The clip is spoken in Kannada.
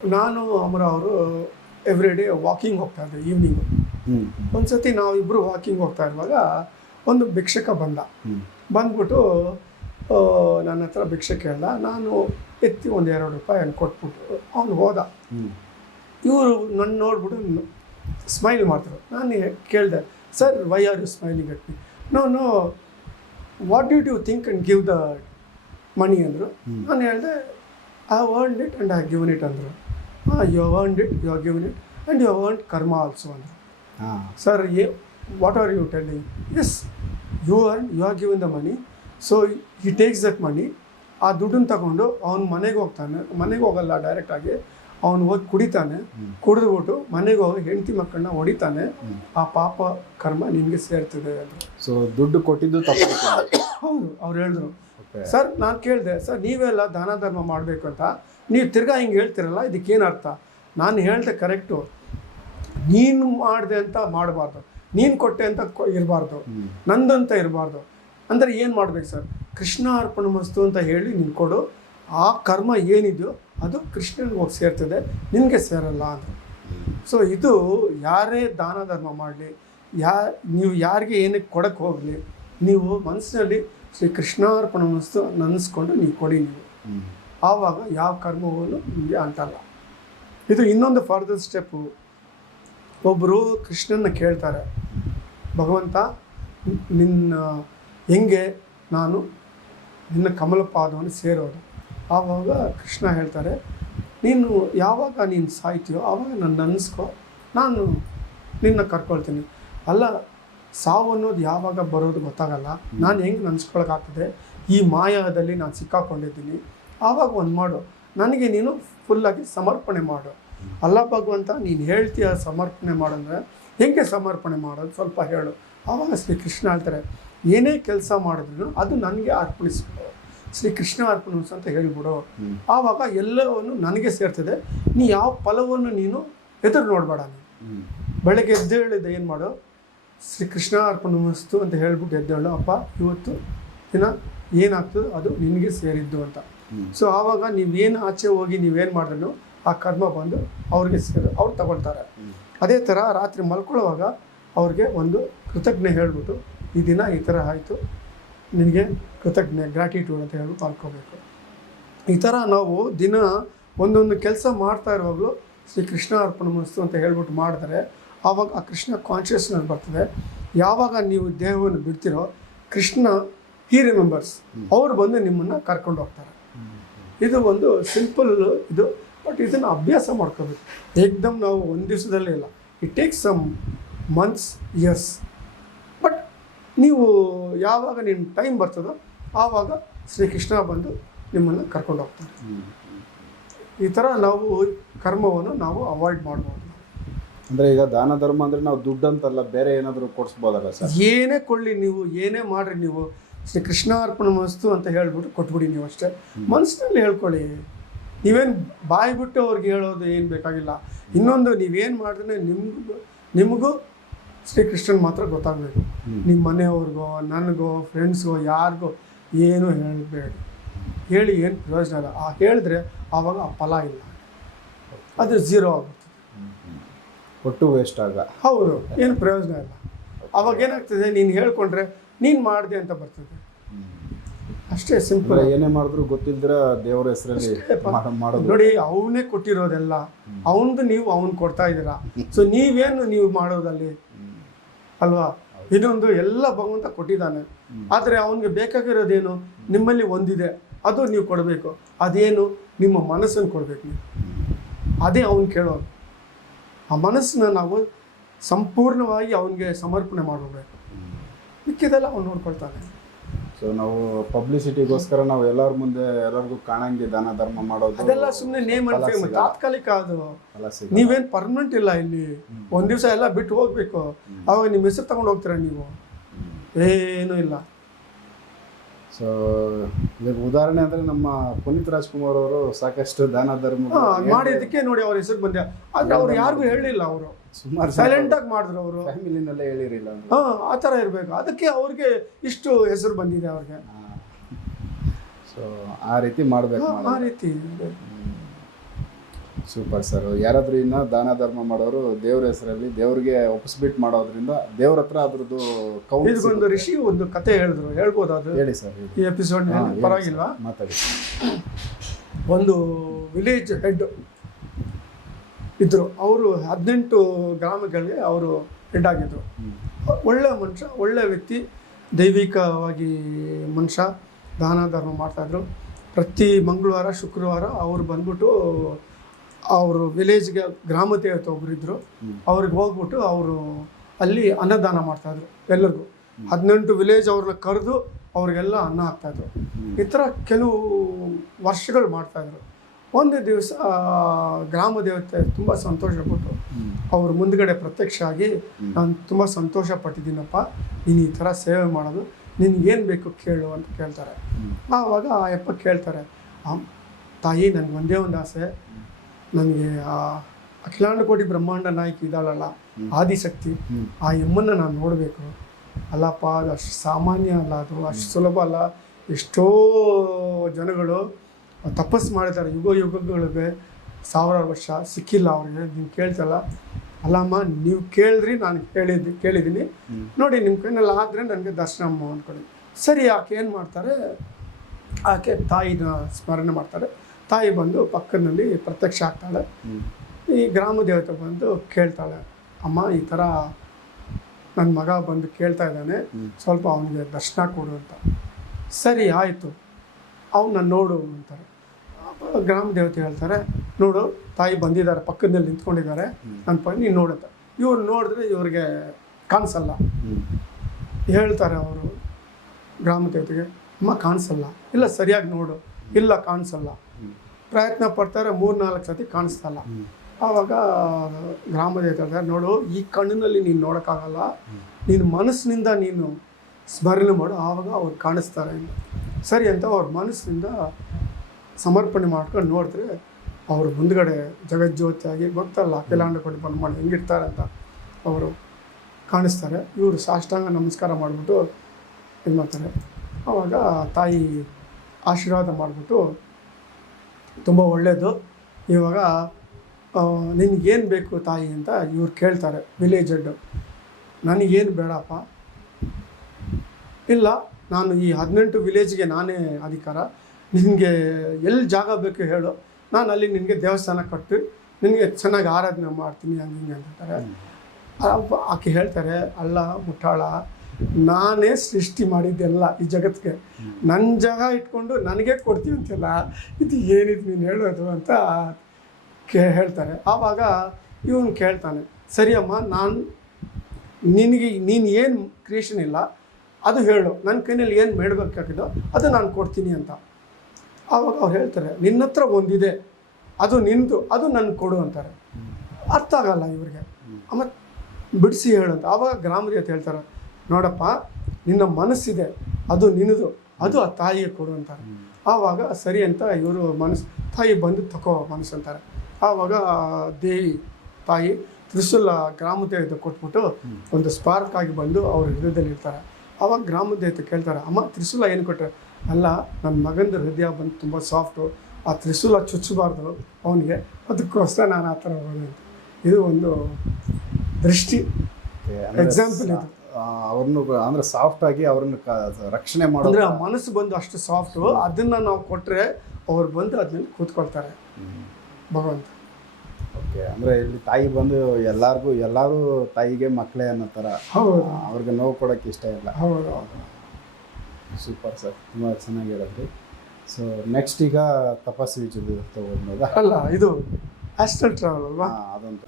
ನಾನು ಅಮರ ಅವರು ಎವ್ರಿ ಡೇ ವಾಕಿಂಗ್ ಹೋಗ್ತಾ ಇದ್ದೆ ಈವ್ನಿಂಗು ಒಂದ್ಸತಿ ನಾವು ಇಬ್ಬರು ವಾಕಿಂಗ್ ಹೋಗ್ತಾ ಇರುವಾಗ ಒಂದು ಭಿಕ್ಷಕ ಬಂದ. ಬಂದ್ಬಿಟ್ಟು ನನ್ನ ಹತ್ರ ಭಿಕ್ಷೆ ಕೇಳ್ದ ನಾನು ಎತ್ತಿ ಒಂದು ಎರಡು ರೂಪಾಯಿ ಅವ್ನು ಕೊಟ್ಬಿಟ್ಟು ಅವನು ಹೋದ. ಇವರು ನನ್ನ ನೋಡ್ಬಿಟ್ಟು ಸ್ಮೈಲ್ ಮಾಡ್ತಾರೆ ನಾನು ಕೇಳಿದೆ sir why are you smiling at me no no what did you think and give the money ಅಂದರು. ನಾನು ಹೇಳಿದೆ I world it and I given it ಅಂದರು. You earned it you given it and you earned karma also ಅಂದರು sir ah what are you telling yes you earn you are given the money so he takes that money ಆ ದುಡ್ಡನ್ನು ತಗೊಂಡು ಅವ್ನು ಮನೆಗೆ ಹೋಗ್ತಾನೆ. ಮನೆಗೆ ಹೋಗಲ್ಲ ಡೈರೆಕ್ಟಾಗಿ ಅವನು ಹೋಗಿ ಕುಡಿತಾನೆ. ಕುಡಿದುಬಿಟ್ಟು ಮನೆಗೆ ಹೋಗಿ ಹೆಂಡತಿ ಮಕ್ಕಳನ್ನ ಹೊಡಿತಾನೆ. ಆ ಪಾಪ ಕರ್ಮ ನಿಮಗೆ ಸೇರ್ತದೆ ಅದು ಸೊ ದುಡ್ಡು ಕೊಟ್ಟಿದ್ದು ತಪ್ಪು. ಹೌದು ಅವ್ರು ಹೇಳಿದ್ರು. ಸರ್ ನಾನು ಕೇಳಿದೆ ಸರ್ ನೀವೆಲ್ಲ ದಾನ ಧರ್ಮ ಮಾಡಬೇಕು ಅಂತ. ನೀವು ತಿರ್ಗಾ ಹಿಂಗೆ ಹೇಳ್ತಿರಲ್ಲ ಇದಕ್ಕೇನು ಅರ್ಥ? ನಾನು ಹೇಳ್ದೆ ಕರೆಕ್ಟು. ನೀನು ಮಾಡಿದೆ ಅಂತ ಮಾಡಬಾರ್ದು. ನೀನು ಕೊಟ್ಟೆ ಅಂತ ಇರಬಾರ್ದು. ನಂದಂತ ಇರಬಾರ್ದು. ಅಂದರೆ ಏನು ಮಾಡ್ಬೇಕು ಸರ್? ಕೃಷ್ಣ ಅರ್ಪಣ ಮಸ್ತು ಅಂತ ಹೇಳಿ ನೀನು ಕೊಡು. ಆ ಕರ್ಮ ಏನಿದೆಯೋ ಅದು ಕೃಷ್ಣನಿಗೆ ಹೋಗಿ ಸೇರ್ತದೆ ನಿನಗೆ ಸೇರಲ್ಲ ಅಂತ. ಸೊ ಇದು ಯಾರೇ ದಾನ ಧರ್ಮ ಮಾಡಲಿ ಯಾ ನೀವು ಯಾರಿಗೆ ಏನಕ್ಕೆ ಕೊಡಕ್ಕೆ ಹೋಗಲಿ ನೀವು ಮನಸ್ಸಿನಲ್ಲಿ ಶ್ರೀ ಕೃಷ್ಣಾರ್ಪಣ ಮಸ್ತು ನೆನೆಸ್ಕೊಂಡು ನೀವು ಕೊಡಿ ನೀವು. ಆವಾಗ ಯಾವ ಕರ್ಮವನ್ನು ನಿಮಗೆ ಅಂಟಲ್ಲ ಇದು ಇನ್ನೊಂದು ಫರ್ದರ್ ಸ್ಟೆಪ್ಪು ಒಬ್ಬರು ಕೃಷ್ಣನ ಕೇಳ್ತಾರೆ, ಭಗವಂತ, ನಿನ್ನ, ಹೆಂಗೆ ನಾನು ನಿನ್ನ ಕಮಲ ಪಾದವನ್ನು ಸೇರೋದು? ಆವಾಗ ಕೃಷ್ಣ ಹೇಳ್ತಾರೆ, ನೀನು ಯಾವಾಗ ನೀನು ಸಾಯ್ತೀಯೋ ಆವಾಗ ನನ್ನ ನೆನೆಸ್ಕೊ ನಾನು ನಿನ್ನ ಕರ್ಕೊಳ್ತೀನಿ. ಅಲ್ಲ, ಸಾವು ಅನ್ನೋದು ಯಾವಾಗ ಬರೋದು ಗೊತ್ತಾಗಲ್ಲ. ನಾನು ಹೆಂಗೆ ನೆನೆಸ್ಕೊಳಕ್ಕಾಗ್ತದೆ ಈ ಮಾಯಾದಲ್ಲಿ ನಾನು ಸಿಕ್ಕಾಕೊಂಡಿದ್ದೀನಿ. ಆವಾಗ ಒಂದು ಮಾಡು. ನನಗೆ ನೀನು ಫುಲ್ಲಾಗಿ ಸಮರ್ಪಣೆ ಮಾಡು. ಅಲ್ಲ ಭಗವಂತ ನೀನು ಹೇಳ್ತೀಯ ಸಮರ್ಪಣೆ ಮಾಡಂದ್ರೆ ಹೆಂಗೆ ಸಮರ್ಪಣೆ ಮಾಡೋದು? ಸ್ವಲ್ಪ ಹೇಳು. ಆವಾಗ ಶ್ರೀ ಕೃಷ್ಣ ಹೇಳ್ತಾರೆ ಏನೇ ಕೆಲಸ ಮಾಡಿದ್ರು ಅದು ನನಗೆ ಅರ್ಪಣಿಸ್ಬಿಡು. ಶ್ರೀ ಕೃಷ್ಣ ಅರ್ಪಣಿಸು ಅಂತ ಹೇಳಿಬಿಡು. ಆವಾಗ ಎಲ್ಲವನ್ನು ನನಗೆ ಸೇರ್ತದೆ. ನೀ ಯಾವ ಫಲವನ್ನು ನೀನು ಎದುರು ನೋಡಬೇಡ ನೀನು. ಬೆಳಗ್ಗೆ ಹೇಳಿದ ಏನು ಮಾಡು? ಶ್ರೀ ಕೃಷ್ಣ ಅರ್ಪಣ ಅಂತ ಹೇಳ್ಬಿಟ್ಟು ಎದ್ದೇಳು ಅಪ್ಪ ಇವತ್ತು ದಿನ ಏನಾಗ್ತದೋ ಅದು ನಿನಗೆ ಸೇರಿದ್ದು ಅಂತ. ಸೊ ಆವಾಗ ನೀವೇನು ಆಚೆ ಹೋಗಿ ನೀವೇನು ಮಾಡಿದ್ರು ಆ ಕರ್ಮ ಬಂದು ಅವ್ರಿಗೆ ಸೇರಿ ಅವ್ರು ತಗೊಳ್ತಾರೆ. ಅದೇ ಥರ ರಾತ್ರಿ ಮಲ್ಕೊಳ್ಳುವಾಗ ಅವ್ರಿಗೆ ಒಂದು ಕೃತಜ್ಞ ಹೇಳ್ಬಿಟ್ಟು ಈ ದಿನ ಈ ಥರ ಆಯಿತು. ನಿನಗೆ ಕೃತಜ್ಞೆ ಗ್ರ್ಯಾಟಿಟ್ಯೂಡ್ ಅಂತ ಹೇಳಿ ಮಾಡ್ಕೋಬೇಕು ಈ ಥರ ನಾವು ದಿನ ಒಂದೊಂದು ಕೆಲಸ ಮಾಡ್ತಾ ಇರುವಾಗಲೂ ಶ್ರೀ ಕೃಷ್ಣ ಅರ್ಪಣ ಮನಸ್ಸು ಅಂತ ಹೇಳ್ಬಿಟ್ಟು ಮಾಡಿದ್ರೆ ಆವಾಗ ಆ ಕೃಷ್ಣ ಕಾನ್ಷಿಯಸ್ನೆಸ್ ಬರ್ತದೆ. ಯಾವಾಗ ನೀವು ದೇಹವನ್ನು ಬಿಡ್ತಿರೋ ಕೃಷ್ಣ ಹೀ ರಿಮೆಂಬರ್ಸ್ ಅವ್ರು ಬಂದು ನಿಮ್ಮನ್ನು ಕರ್ಕೊಂಡು ಹೋಗ್ತಾರೆ. ಇದು ಒಂದು ಸಿಂಪಲ್ ಇದು ಬಟ್ ಇದನ್ನು ಅಭ್ಯಾಸ ಮಾಡ್ಕೋಬೇಕು. ಏಕ್ದಮ್ ನಾವು ಒಂದು ದಿವಸದಲ್ಲೇ ಇಲ್ಲ it takes some months years but ನೀವು ಯಾವಾಗ ನಿಮ್ಮ ಟೈಮ್ ಬರ್ತದೋ ಆವಾಗ ಶ್ರೀಕೃಷ್ಣ ಬಂದು ನಿಮ್ಮನ್ನು ಕರ್ಕೊಂಡು ಹೋಗ್ತಾರೆ. ಈ ಥರ ನಾವು ಕರ್ಮವನ್ನು ನಾವು ಅವಾಯ್ಡ್ ಮಾಡ್ಬೋದು. ಅಂದರೆ ಈಗ ದಾನ ಧರ್ಮ ಅಂದರೆ ನಾವು ದುಡ್ಡು ಅಂತಲ್ಲ ಬೇರೆ ಏನಾದರೂ ಕೊಡಿಸ್ಬೋದಲ್ಲ ಸರ್? ಏನೇ ಕೊಡಲಿ ನೀವು ಏನೇ ಮಾಡಿರಿ ನೀವು ಶ್ರೀ ಕೃಷ್ಣಾರ್ಪಣ ಮಸ್ತು ಅಂತ ಹೇಳ್ಬಿಟ್ಟು ಕೊಟ್ಬಿಡಿ ನೀವು ಅಷ್ಟೇ. ಮನಸ್ಸಿನಲ್ಲಿ ಹೇಳ್ಕೊಳ್ಳಿ. ನೀವೇನು ಬಾಯಿ ಬಿಟ್ಟು ಅವ್ರಿಗೆ ಹೇಳೋದು ಏನು ಬೇಕಾಗಿಲ್ಲ. ಇನ್ನೊಂದು ನೀವೇನು ಮಾಡಿದ್ರೆ ನಿಮಗೂ ನಿಮಗೂ ಶ್ರೀಕೃಷ್ಣನ್ ಮಾತ್ರ ಗೊತ್ತಾಗಬೇಕು. ನಿಮ್ಮ ಮನೆಯವ್ರಿಗೋ ನನಗೋ ಫ್ರೆಂಡ್ಸ್ಗೋ ಯಾರಿಗೋ ಏನು ಹೇಳಬೇಡಿ. ಹೇಳಿ ಏನು ಪ್ರಯೋಜನ ಇಲ್ಲ. ಆ ಹೇಳಿದ್ರೆ ಆವಾಗ ಆ ಫಲ ಇಲ್ಲ. ಅದು ಝೀರೋ ಆಗುತ್ತೆ. ಒಟ್ಟು ವೇಸ್ಟ್ ಆಗ. ಹೌದು ಏನು ಪ್ರಯೋಜನ ಇಲ್ಲ. ಅವಾಗ ಏನಾಗ್ತದೆ ನೀನು ಹೇಳ್ಕೊಂಡ್ರೆ ನೀನು ಮಾಡಿದೆ ಅಂತ ಬರ್ತದೆ. ಅಷ್ಟೇ ಸಿಂಪಲ್ ಏನೇ ಮಾಡಿದ್ರು ಗೊತ್ತಿಲ್ದಿರ ದೇವರ ಹೆಸರಲ್ಲಿ ಮಾಡೋದು. ನೋಡಿ ಅವನೇ ಕೊಟ್ಟಿರೋದೆಲ್ಲ ಅವನದು ನೀವು ಅವನು ಕೊಡ್ತಾ ಇದ್ದೀರಾ. ಸೊ ನೀವೇನು ನೀವು ಮಾಡೋದಲ್ಲಿ? ಅಲ್ವಾ? ಇದೊಂದು ಎಲ್ಲ ಭಗವಂತ ಕೊಟ್ಟಿದ್ದಾನೆ. ಆದರೆ ಅವನಿಗೆ ಬೇಕಾಗಿರೋದೇನು? ನಿಮ್ಮಲ್ಲಿ ಒಂದಿದೆ. ಅದು ನೀವು ಕೊಡಬೇಕು. ಅದೇನು? ನಿಮ್ಮ ಮನಸ್ಸನ್ನು ಕೊಡಬೇಕು ನೀವು. ಅದೇ ಅವನು ಕೇಳೋದು. ಆ ಮನಸ್ಸನ್ನ ನಾವು ಸಂಪೂರ್ಣವಾಗಿ ಅವನಿಗೆ ಸಮರ್ಪಣೆ ಮಾಡಬೇಕು ಮಿಕ್ಕಿದೆಲ್ಲ ಅವ್ನು ನೋಡ್ಕೊಳ್ತಾನೆ. ಸೊ ನಾವು ಪಬ್ಲಿಸಿಟಿಗೋಸ್ಕರ ನಾವು ಎಲ್ಲರ ಮುಂದೆ ಎಲ್ಲರಿಗೂ ಕಾಣಂಗೆ ದಾನ ಧರ್ಮ ಮಾಡೋದು ಅದೆಲ್ಲ ಸುಮ್ಮನೆ ನೇಮ್ ಅಂಡ್ ಫೇಮ್ ತಾತ್ಕಾಲಿಕ ಅದು. ನೀವೇನು ಪರ್ಮನೆಂಟ್ ಇಲ್ಲ ಇಲ್ಲಿ. ಒಂದು ದಿವಸ ಎಲ್ಲ ಬಿಟ್ಟು ಹೋಗಬೇಕು. ಅವಾಗ ನಿಮ್ಮ ಹೆಸರು ತಗೊಂಡು ಹೋಗ್ತೀರಾ ನೀವು? ಏನೂ ಇಲ್ಲ. ಸೊ ಇದಕ್ಕೆ ಉದಾಹರಣೆ ಅಂದರೆ ನಮ್ಮ ಪುನೀತ್ ರಾಜ್ಕುಮಾರ್ ಅವರು ಸಾಕಷ್ಟು ದಾನ ಧರ್ಮ ಮಾಡಿದ್ದಕ್ಕೆ ನೋಡಿ ಅವ್ರ ಹೆಸರು ಬಂದೆ. ಆದ್ರೆ ಅವ್ರು ಯಾರಿಗೂ ಹೇಳಿಲ್ಲ ಅವರು. ಸುಮಾರು ಸೈಲೆಂಟ್ ಆಗಿ ಮಾಡಿದ್ರು ಅವರು. ಫ್ಯಾಮಿಲಿನಲ್ಲೇ ಹೇಳಿರಿಲ್ಲ ಹಾಂ ಆ ಥರ ಇರಬೇಕು. ಅದಕ್ಕೆ ಅವ್ರಿಗೆ ಇಷ್ಟು ಹೆಸರು ಬಂದಿದೆ ಅವ್ರಿಗೆ. ಸೊ ಆ ರೀತಿ ಮಾಡಬೇಕು ಆ ರೀತಿ. Super sir. ಯಾರಾದರೂ ಇನ್ನ ದಾನ ಧರ್ಮ ಮಾಡೋರು ದೇವ್ರ ಹೆಸರಲ್ಲಿ ದೇವ್ರಿಗೆ ಒಪ್ಪಿಸ್ಬಿಟ್ಟು ಮಾಡೋದ್ರಿಂದ ದೇವ್ರ ಹತ್ರ ಅದ್ರದ್ದು ಒಂದು ಇದಕ್ಕೊಂದು ಋಷಿ ಒಂದು ಕತೆ ಹೇಳಿದ್ರು. ಹೇಳ್ಬೋದು ಅದು? ಹೇಳಿ ಸರ್ ಈ ಎಪಿಸೋಡ್ ಪರವಾಗಿಲ್ವಾ? ಮಾತಾಡಿ. ಒಂದು ವಿಲೇಜ್ ಹೆಡ್ ಇದ್ರು. ಅವರು ಹದಿನೆಂಟು ಗ್ರಾಮಗಳಿಗೆ ಅವರು ಹೆಡ್ ಆಗಿದ್ರು. ಒಳ್ಳೆ ಮನುಷ್ಯ ಒಳ್ಳೆ ವ್ಯಕ್ತಿ ದೈವಿಕವಾಗಿ ಮನುಷ್ಯ ದಾನ ಧರ್ಮ ಮಾಡ್ತಾಯಿದ್ರು ಪ್ರತಿ ಮಂಗಳವಾರ ಶುಕ್ರವಾರ ಅವರು ಬಂದ್ಬಿಟ್ಟು ಅವರು ವಿಲೇಜ್ಗೆ ಗ್ರಾಮ ದೇವತೆ ಒಬ್ರು ಇದ್ರು. ಅವ್ರಿಗೆ ಹೋಗ್ಬಿಟ್ಟು ಅವರು ಅಲ್ಲಿ ಅನ್ನದಾನ ಮಾಡ್ತಾಯಿದ್ರು ಎಲ್ಲರಿಗೂ. ಹದಿನೆಂಟು ವಿಲೇಜ್ ಅವ್ರನ್ನ ಕರೆದು ಅವ್ರಿಗೆಲ್ಲ ಅನ್ನ ಹಾಕ್ತಾಯಿದ್ರು. ಈ ಥರ ಕೆಲವು ವರ್ಷಗಳು ಮಾಡ್ತಾಯಿದ್ರು ಒಂದು ದಿವಸ ಗ್ರಾಮ ದೇವತೆ ತುಂಬ ಸಂತೋಷಪಟ್ಟು. ಅವ್ರ ಮುಂದ್ಗಡೆ ಪ್ರತ್ಯಕ್ಷ ಆಗಿ ನಾನು ತುಂಬ ಸಂತೋಷ ಪಟ್ಟಿದ್ದೀನಪ್ಪ ನೀನು ಈ ಥರ ಸೇವೆ ಮಾಡೋದು ನಿನಗೇನು ಬೇಕು ಕೇಳು ಅಂತ ಕೇಳ್ತಾರೆ. ಆವಾಗ ಆ ಯಪ್ಪ ಕೇಳ್ತಾರೆ ತಾಯಿ ನನಗೆ ಒಂದೇ ಒಂದು ಆಸೆ ನನಗೆ ಆ ಅಖಿಲಾಂಡ ಕೋಟಿ ಬ್ರಹ್ಮಾಂಡ ನಾಯಕಿ ಇದ್ದಾಳಲ್ಲ. ಆದಿಶಕ್ತಿ ಆ ಎಮ್ಮನ್ನು ನಾನು ನೋಡಬೇಕು. ಅಲ್ಲಪ್ಪ ಅದು ಅಷ್ಟು ಸಾಮಾನ್ಯ ಅಲ್ಲ ಅದು ಅಷ್ಟು ಸುಲಭ ಅಲ್ಲ. ಎಷ್ಟೋ ಜನಗಳು ತಪಸ್ಸು ಮಾಡಿದ್ದಾರೆ ಯುಗ ಯುಗಗಳಿಗೆ ಸಾವಿರಾರು ವರ್ಷ ಸಿಕ್ಕಿಲ್ಲ ಅವ್ರಿಗೆ ನೀವು ಕೇಳ್ತಲ್ಲ. ಅಲ್ಲಮ್ಮ ನೀವು ಕೇಳಿದ್ರಿ ನಾನು ಕೇಳಿದ್ದು ಕೇಳಿದ್ದೀನಿ. ನೋಡಿ ನಿಮ್ಮ ಕೈನಲ್ಲಿ ಆದರೆ ನನಗೆ ದರ್ಶನ ಅಂದ್ಕೊಳ್ಳಿ. ಸರಿ ಆಕೆ ಏನು ಮಾಡ್ತಾರೆ? ಆಕೆ ತಾಯಿನ ಸ್ಮರಣೆ ಮಾಡ್ತಾರೆ. ತಾಯಿ ಬಂದು ಪಕ್ಕದಲ್ಲಿ ಪ್ರತ್ಯಕ್ಷ ಆಗ್ತಾಳೆ. ಈ ಗ್ರಾಮ ದೇವತೆ ಬಂದು ಕೇಳ್ತಾಳೆ ಅಮ್ಮ ಈ ಥರ ನನ್ನ ಮಗ ಬಂದು ಕೇಳ್ತಾ ಇದ್ದಾನೆ ಸ್ವಲ್ಪ ಅವನಿಗೆ ದರ್ಶನ ಕೊಡು ಅಂತ. ಸರಿ ಆಯಿತು. ಅವನ್ನ ನೋಡು ಅಂತಾರೆ. ಗ್ರಾಮ ದೇವತೆ ಹೇಳ್ತಾರೆ ನೋಡು ತಾಯಿ ಬಂದಿದ್ದಾರೆ ಪಕ್ಕದಲ್ಲಿ ನಿಂತ್ಕೊಂಡಿದ್ದಾರೆ ನನ್ನ ಪ ನೀನು ನೋಡುತ್ತೆ ಇವ್ರು ನೋಡಿದ್ರೆ ಇವ್ರಿಗೆ ಕಾಣಿಸಲ್ಲ. ಹೇಳ್ತಾರೆ ಅವರು ಗ್ರಾಮ ದೇವತೆಗೆ ಅಮ್ಮ ಕಾಣಿಸಲ್ಲ. ಇಲ್ಲ ಸರಿಯಾಗಿ ನೋಡು. ಇಲ್ಲ ಕಾಣಿಸಲ್ಲ. ಪ್ರಯತ್ನ ಪಡ್ತಾರೆ ಮೂರು ನಾಲ್ಕು ಸತಿ ಕಾಣಿಸ್ತಲ್ಲ. ಆವಾಗ ಗ್ರಾಮದ ಹೇಳ್ತಾರೆ ನೋಡು ಈ ಕಣ್ಣಿನಲ್ಲಿ ನೀನು ನೋಡೋಕ್ಕಾಗಲ್ಲ. ನೀನು ಮನಸ್ಸಿನಿಂದ ನೀನು ಸ್ಮರಣೆ ಮಾಡು ಆವಾಗ ಅವ್ರು ಕಾಣಿಸ್ತಾರೆ ಸರಿ ಅಂತ ಅವ್ರ ಮನಸ್ಸಿನಿಂದ ಸಮರ್ಪಣೆ ಮಾಡ್ಕೊಂಡು ನೋಡಿದ್ರೆ ಅವ್ರ ಮುಂದ್ಗಡೆ ಜಗಜ್ಯೋತಿಯಾಗಿ ಗೊತ್ತಲ್ಲ ಕೆಲಾಂಡ ಕೊಟ್ಟು ಬಂದು ಮಾಡಿ ಹೆಂಗಿರ್ತಾರೆ ಅಂತ ಅವರು ಕಾಣಿಸ್ತಾರೆ. ಇವರು ಸಾಷ್ಟಾಂಗ ನಮಸ್ಕಾರ ಮಾಡಿಬಿಟ್ಟು ಇದು ಮಾಡ್ತಾರೆ? ಆವಾಗ ತಾಯಿ ಆಶೀರ್ವಾದ ಮಾಡಿಬಿಟ್ಟು ತುಂಬ ಒಳ್ಳೆಯದು ಇವಾಗ ನಿನಗೇನು ಬೇಕು ತಾಯಿ ಅಂತ ಇವ್ರು ಕೇಳ್ತಾರೆ ವಿಲೇಜಡ್ಡು ನನಗೇನು ಬೇಡಪ್ಪ. ಇಲ್ಲ ನಾನು ಈ ಹದಿನೆಂಟು ವಿಲೇಜ್ಗೆ ನಾನೇ ಅಧಿಕಾರ. ನಿನಗೆ ಎಲ್ಲಿ ಜಾಗ ಬೇಕು ಹೇಳು. ನಾನು ಅಲ್ಲಿ ನಿನಗೆ ದೇವಸ್ಥಾನ ಕಟ್ಟಿ ನಿನಗೆ ಚೆನ್ನಾಗಿ ಆರಾಧನೆ ಮಾಡ್ತೀನಿ ಹಂಗೆ ಹಿಂಗೆ ಅಂತಾರೆ ಆಕೆ ಹೇಳ್ತಾರೆ ಅಲ್ಲ ಮುಟ್ಟಾಳ ನಾನೇ ಸೃಷ್ಟಿ ಮಾಡಿದ್ದೆಲ್ಲ ಈ ಜಗತ್ತಿಗೆ. ನನ್ನ ಜಾಗ ಇಟ್ಕೊಂಡು ನನಗೆ ಕೊಡ್ತೀವಿ ಅಂತೆಲ್ಲ, ಇದು ಏನಿದು ನೀನು ಹೇಳೋದು ಅಂತ ಕೇ, ಹೇಳ್ತಾರೆ. ಆವಾಗ ಇವನು ಕೇಳ್ತಾನೆ, ಸರಿಯಮ್ಮ, ನಾನು ನಿನಗೆ, ನೀನು ಏನು ಕ್ರಿಯೇಷನ್ ಇಲ್ಲ, ಅದು ಹೇಳು. ನನ್ನ ಕೈನಲ್ಲಿ ಏನು ಮಾಡಬೇಕಾಗಿದೋ ಅದು ನಾನು ಕೊಡ್ತೀನಿ ಅಂತ. ಆವಾಗ ಅವ್ರು ಹೇಳ್ತಾರೆ, ನಿನ್ನ ಹತ್ರ ಒಂದಿದೆ, ಅದು ನಿಂದು, ಅದು ನನಗೆ ಕೊಡು ಅಂತಾರೆ. ಅರ್ಥ ಆಗಲ್ಲ ಇವರಿಗೆ. ಆಮೇಲೆ ಬಿಡಿಸಿ ಹೇಳು ಅಂತ. ಆವಾಗ ಗ್ರಾಮದೇವತೆ ಹೇಳ್ತಾರೆ ನೋಡಪ್ಪ ನಿನ್ನ ಮನಸ್ಸಿದೆ ಅದು ನಿನ್ನದು ಅದು ಆ ತಾಯಿಗೆ ಕೊಡು ಅಂತಾರೆ. ಆವಾಗ ಸರಿ ಅಂತ ಇವರು ಮನಸ್ಸು ತಾಯಿ ಬಂದು ತಕೋ ಮನಸ್ಸು ಅಂತಾರೆ. ಆವಾಗ ದೇವಿ ತಾಯಿ ತ್ರಿಶೂಲ ಗ್ರಾಮ ದೇವತೆ ಕೊಟ್ಬಿಟ್ಟು ಒಂದು ಸ್ಪಾರ್ಕ್ ಆಗಿ ಬಂದು ಅವ್ರ ಹೃದಯದಲ್ಲಿ ಇರ್ತಾರೆ. ಆವಾಗ ಗ್ರಾಮ ದೇವತೆ ಕೇಳ್ತಾರೆ ಅಮ್ಮ ತ್ರಿಶೂಲ ಏನು ಕೊಟ್ಟರೆ ಅಲ್ಲ ನನ್ನ ಮಗಂದು ಹೃದಯ ಬಂದು ತುಂಬ ಸಾಫ್ಟು ಆ ತ್ರಿಶೂಲ ಚುಚ್ಚಬಾರ್ದು ಅವನಿಗೆ ಅದಕ್ಕೋಸ್ಕರ ನಾನು ಆ ಥರ ಹೋಗೋದು ಇದು ಒಂದು ದೃಷ್ಟಿ ಸಾ- ಇದು. ಅವ್ರನ್ನು ಅಂದ್ರೆ ಸಾಫ್ಟ್ ಆಗಿ ಅವ್ರನ್ನ ರಕ್ಷಣೆ ಮಾಡಿದ್ರೆ ಆ ಮನಸ್ಸು ಬಂದು ಅಷ್ಟು ಸಾಫ್ಟ್ ಅದನ್ನ ನಾವು ಕೊಟ್ಟರೆ ಅವ್ರು ಬಂದು ಅದನ್ನ ಕೂತ್ಕೊಳ್ತಾರೆ. ಭಗವಂತ. ಓಕೆ ಅಂದ್ರೆ ಇಲ್ಲಿ ತಾಯಿ ಬಂದು ಎಲ್ಲಾರ್ಗು ಎಲ್ಲಾರು ತಾಯಿಗೆ ಮಕ್ಕಳೇ ಅನ್ನೋ ತರ. ಹೌದು. ಅವ್ರಿಗೆ ನೋವು ಕೊಡಕ್ಕೆ ಇಷ್ಟ ಇಲ್ಲ. ಹೌದು. ಸೂಪರ್ ಸರ್ ತುಂಬ ಚೆನ್ನಾಗಿ ಹೇಳಿದ್ರಿ ಸೊ ನೆಕ್ಸ್ಟ್ ಈಗ ತಪಸ್ವಿ ಜೊತೆ ತಗೊಂಡೋದ ಅಲ್ಲ ಇದು ಆಸ್ಟ್ರಲ್ ಟ್ರಾವೆಲ್ ಅಲ್ವಾ? ಅದೊಂದು.